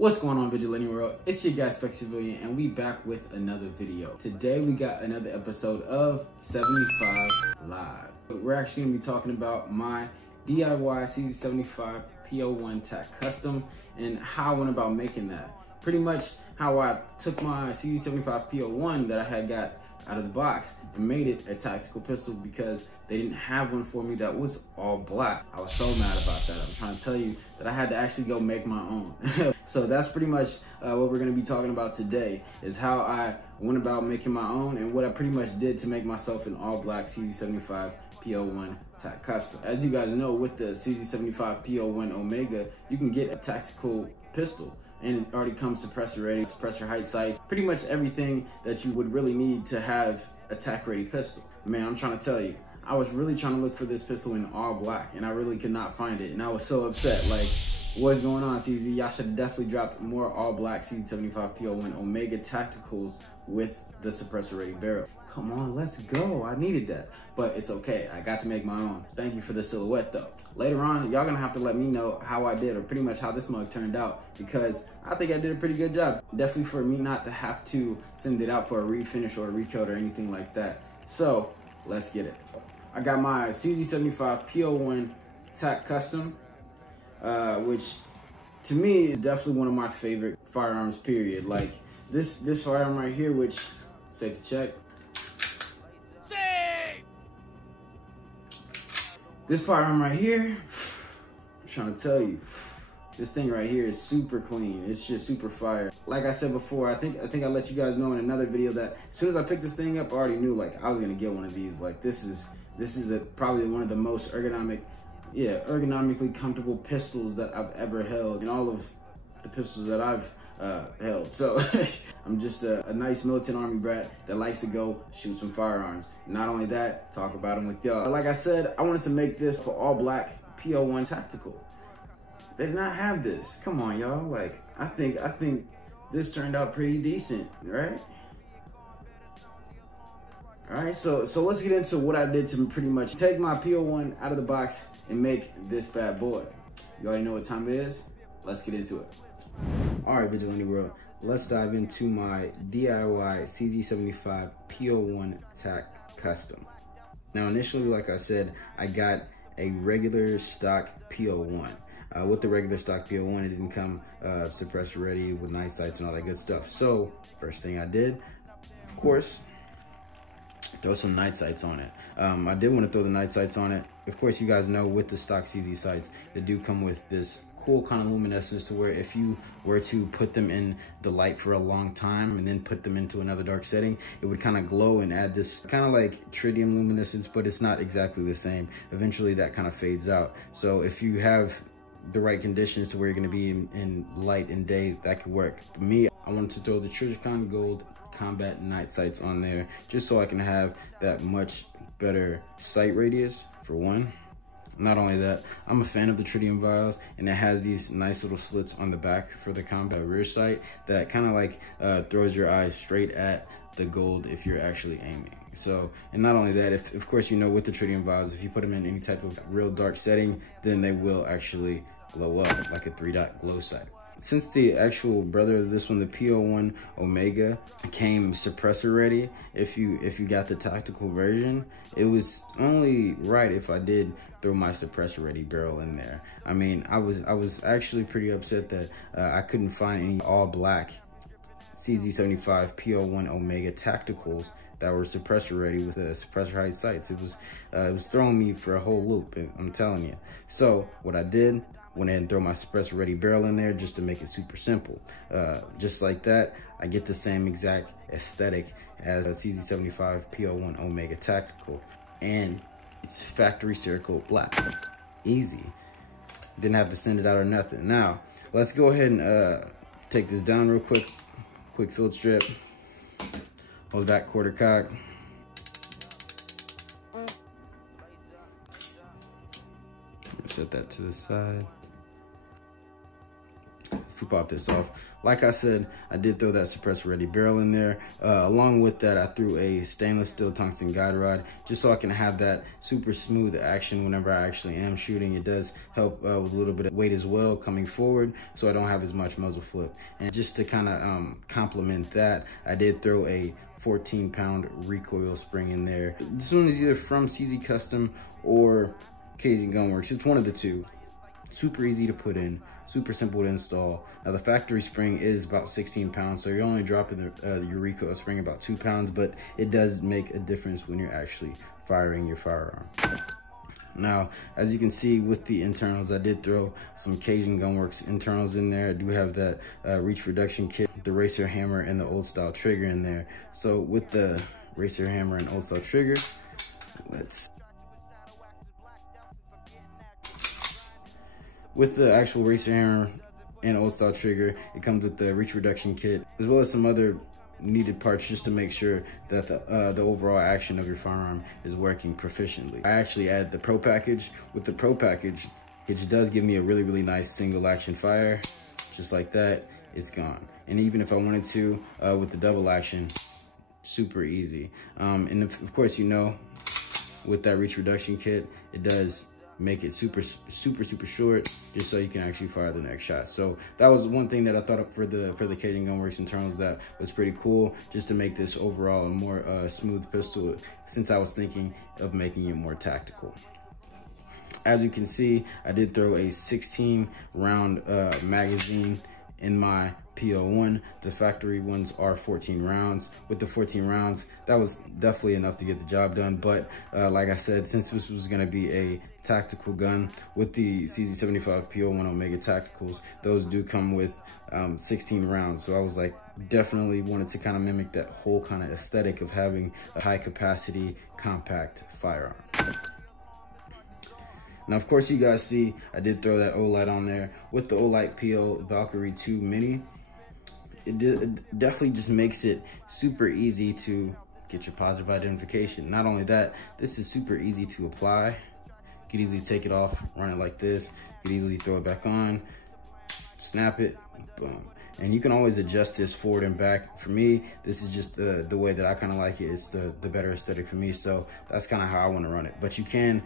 What's going on, Vigilante World? It's your guy Spec Civilian, and we back with another video. Today we got another episode of 75 Live. We're actually gonna be talking about my DIY CZ75 P-01 TAC Custom and how I went about making that. Pretty much how I took my CZ75 P-01 that I had got out of the box and made it a tactical pistol because they didn't have one for me that was all black. I was so mad about that. I'm trying to tell you that I had to actually go make my own. So that's pretty much what we're going to be talking about today, is how I went about making my own and what I pretty much did to make myself an all black CZ75 P-01 TAC Custom. As you guys know, with the CZ75 P-01 Omega, you can get a tactical pistol. And it already comes suppressor ready, suppressor height sights, pretty much everything that you would really need to have a TAC ready pistol. Man, I'm trying to tell you, I was really trying to look for this pistol in all black and I really could not find it. And I was so upset, like, what's going on, CZ? Y'all should have definitely dropped more all black CZ75 P-01 Omega Tacticals with the suppressor ready barrel. Come on, let's go. I needed that, but it's okay. I got to make my own. Thank you for the silhouette though. Later on, y'all gonna have to let me know how I did, or pretty much how this mug turned out, because I think I did a pretty good job. Definitely for me not to have to send it out for a refinish or a recoat or anything like that. So let's get it. I got my CZ75 P-01 TAC Custom, which to me is definitely one of my favorite firearms, period. Like this firearm right here, which, safe to check. This firearm right here, I'm trying to tell you, this thing right here is super clean. It's just super fire. Like I said before, I think I let you guys know in another video that as soon as I picked this thing up, I already knew like I was gonna get one of these. Like this is probably one of the most ergonomically comfortable pistols that I've ever held in all of the pistols that I've held. So I'm just a nice militant army brat that likes to go shoot some firearms. Not only that, talk about them with y'all. Like I said, I wanted to make this for all black P-01 tactical. They did not have this. Come on, y'all. Like I think this turned out pretty decent, right? All right, so let's get into what I did to pretty much take my P-01 out of the box and make this bad boy. You already know what time it is. Let's get into it. All right, Vigilante World, let's dive into my DIY CZ75 P-01 TAC Custom. Now, initially, like I said, I got a regular stock P-01. With the regular stock P-01, it didn't come suppressor ready with night sights and all that good stuff. So, first thing I did, of course, throw some night sights on it. I did want to throw the night sights on it. Of course, you guys know with the stock CZ sights, they do come with this cool kind of luminescence to where if you were to put them in the light for a long time and then put them into another dark setting, it would kind of glow and add this kind of like tritium luminescence, but it's not exactly the same. Eventually that kind of fades out. So if you have the right conditions to where you're going to be in light and day, that could work. For me, I wanted to throw the Trijicon Gold Combat Night Sights on there just so I can have that much better sight radius, for one. Not only that, I'm a fan of the tritium vials, and it has these nice little slits on the back for the combat rear sight that kind of like throws your eyes straight at the gold if you're actually aiming. So, and not only that, if of course you know with the tritium vials, if you put them in any type of real dark setting, then they will actually glow up like a 3-dot glow sight. Since the actual brother of this one, the P-01 Omega, came suppressor ready, if you got the tactical version, it was only right if I did throw my suppressor ready barrel in there. I mean, I was actually pretty upset that I couldn't find any all black CZ75 P-01 Omega tacticals that were suppressor ready with the suppressor height sights. It was throwing me for a whole loop, I'm telling you. So what I did, went ahead and throw my suppressor ready barrel in there just to make it super simple. Just like that, I get the same exact aesthetic as a CZ75 P-01 Omega Tactical, and it's factory circle black. Easy. Didn't have to send it out or nothing. Now, let's go ahead and take this down real quick. Quick field strip. Hold back quarter cock. Set that to the side. If we pop this off, like I said, I did throw that suppressor ready barrel in there. Along with that, I threw a stainless steel tungsten guide rod just so I can have that super smooth action whenever I actually am shooting. It does help with a little bit of weight as well coming forward, so I don't have as much muzzle flip. And just to kind of complement that, I did throw a 14-pound recoil spring in there. This one is either from CZ Custom or Cajun Gunworks. It's one of the two. Super easy to put in, super simple to install. Now the factory spring is about 16 pounds, so you're only dropping your recoil spring about 2 pounds, but it does make a difference when you're actually firing your firearm. Now, as you can see with the internals, I did throw some Cajun Gunworks internals in there. I do have that reach reduction kit, the racer hammer, and the old style trigger in there. So with the racer hammer and old style trigger, with the actual racer hammer and old style trigger, it comes with the reach reduction kit, as well as some other needed parts just to make sure that the overall action of your firearm is working proficiently. I actually added the Pro package. With the Pro package, it does give me a really, really nice single action fire. Just like that, it's gone. And even if I wanted to, with the double action, super easy. And of course, you know, with that reach reduction kit, it does make it super short, just so you can actually fire the next shot. So that was one thing that I thought of for the Cajun Gunworks internals that was pretty cool, just to make this overall a more smooth pistol, since I was thinking of making it more tactical. As you can see, I did throw a 16 round magazine in my P-01. The factory ones are 14 rounds. With the 14 rounds, that was definitely enough to get the job done. But like I said, since this was gonna be a tactical gun with the CZ75 P-01 Omega Tacticals, those do come with 16 rounds. So I was like, definitely wanted to kind of mimic that whole kind of aesthetic of having a high capacity, compact firearm. Now, of course, you guys see, I did throw that Olight on there. With the Olight PL Valkyrie 2 Mini, it definitely just makes it super easy to get your positive identification. Not only that, this is super easy to apply. You can easily take it off, run it like this. You can easily throw it back on, snap it, boom. And you can always adjust this forward and back. For me, this is just the way that I kind of like it. It's the better aesthetic for me, so that's kind of how I want to run it. But you can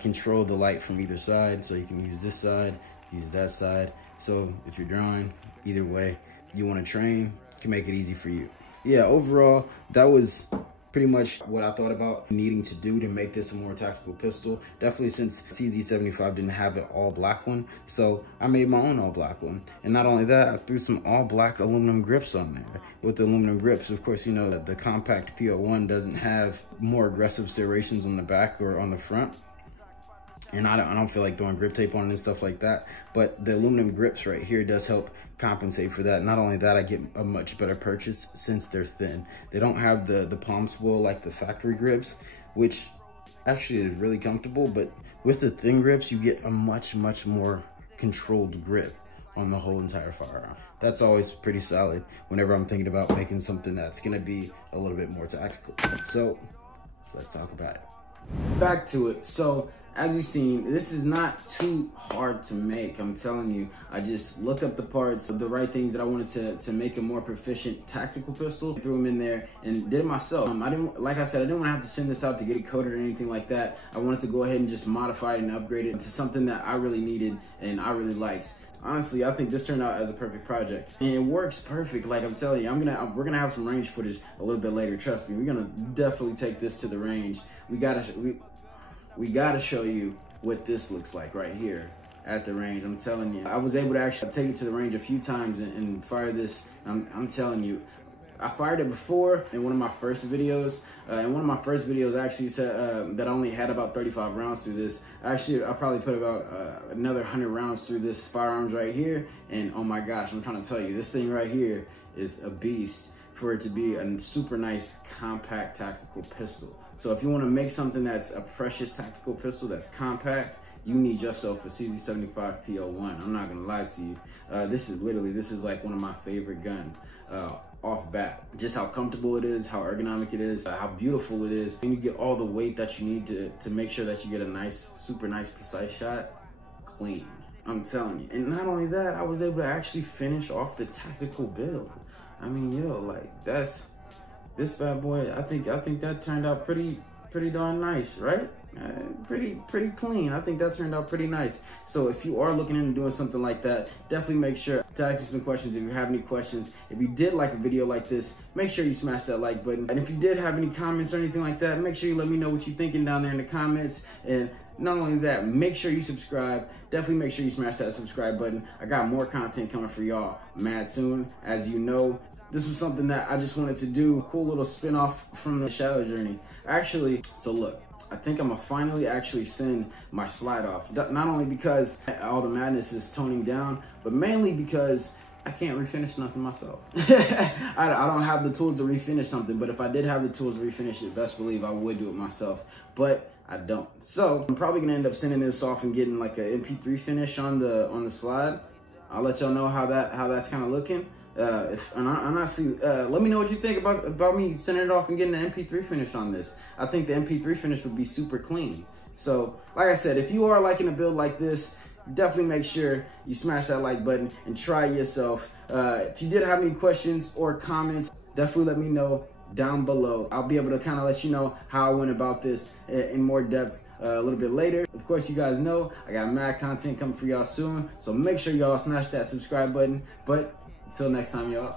control the light from either side, so you can use this side, use that side. So if you're drawing, either way you want to train, you can make it easy for you. Yeah, overall, that was pretty much what I thought about needing to do to make this a more tactical pistol. Definitely, since CZ75 didn't have an all black one, so I made my own all black one. And not only that, I threw some all black aluminum grips on there. With the aluminum grips, of course, you know that the compact P-01 doesn't have more aggressive serrations on the back or on the front. And I don't feel like throwing grip tape on it and stuff like that, but the aluminum grips right here does help compensate for that. Not only that, I get a much better purchase since they're thin. They don't have the palm spoil like the factory grips, which actually is really comfortable, but with the thin grips, you get a much more controlled grip on the whole entire firearm. That's always pretty solid whenever I'm thinking about making something that's gonna be a little bit more tactical. So let's talk about it. Back to it. So as you've seen, this is not too hard to make. I'm telling you, I just looked up the parts, the right things that I wanted to make a more proficient tactical pistol, threw them in there and did it myself. Like I said, I didn't want to have to send this out to get it coated or anything like that. I wanted to go ahead and just modify it and upgrade it into something that I really needed and I really liked. Honestly, I think this turned out as a perfect project, and it works perfect. Like I'm telling you, we're gonna have some range footage a little bit later. Trust me, we're gonna definitely take this to the range. We gotta show you what this looks like right here at the range. I'm telling you, I was able to actually take it to the range a few times and fire this. I'm telling you, I fired it before in one of my first videos. And one of my first videos actually said that I only had about 35 rounds through this. Actually, I probably put about another 100 rounds through this firearms right here. And oh my gosh, I'm trying to tell you, this thing right here is a beast for it to be a super nice, compact tactical pistol. So if you want to make something that's a precious tactical pistol that's compact, you need yourself a CZ75 P-01. I'm not gonna lie to you. This is like one of my favorite guns off bat. Just how comfortable it is, how ergonomic it is, how beautiful it is. And you get all the weight that you need to make sure that you get a nice, super nice, precise shot, clean. I'm telling you. And not only that, I was able to actually finish off the tactical build. I mean, yo, like this bad boy, I think that turned out pretty darn nice, right? Pretty clean. I think that turned out pretty nice. So if you are looking into doing something like that, definitely make sure to ask me some questions if you have any questions. If you did like a video like this, make sure you smash that like button. And if you did have any comments or anything like that, make sure you let me know what you're thinking down there in the comments. And not only that, make sure you subscribe. Definitely make sure you smash that subscribe button. I got more content coming for y'all mad soon. As you know, this was something that I just wanted to do, a cool little spin-off from the Shadow Journey. Actually, so look, I think I'm gonna finally actually send my slide off. Not only because all the madness is toning down, but mainly because I can't refinish nothing myself. I don't have the tools to refinish something, but if I did have the tools to refinish it, best believe I would do it myself, but I don't. So I'm probably gonna end up sending this off and getting like a MP3 finish on the slide. I'll let y'all know how that's kind of looking. Let me know what you think about me sending it off and getting the MP3 finish on this. I think the MP3 finish would be super clean. So, like I said, if you are liking a build like this, definitely make sure you smash that like button and try it yourself. If you did have any questions or comments, definitely let me know down below. I'll be able to kind of let you know how I went about this in more depth a little bit later. Of course, you guys know I got mad content coming for y'all soon, so make sure y'all smash that subscribe button. But until next time, y'all.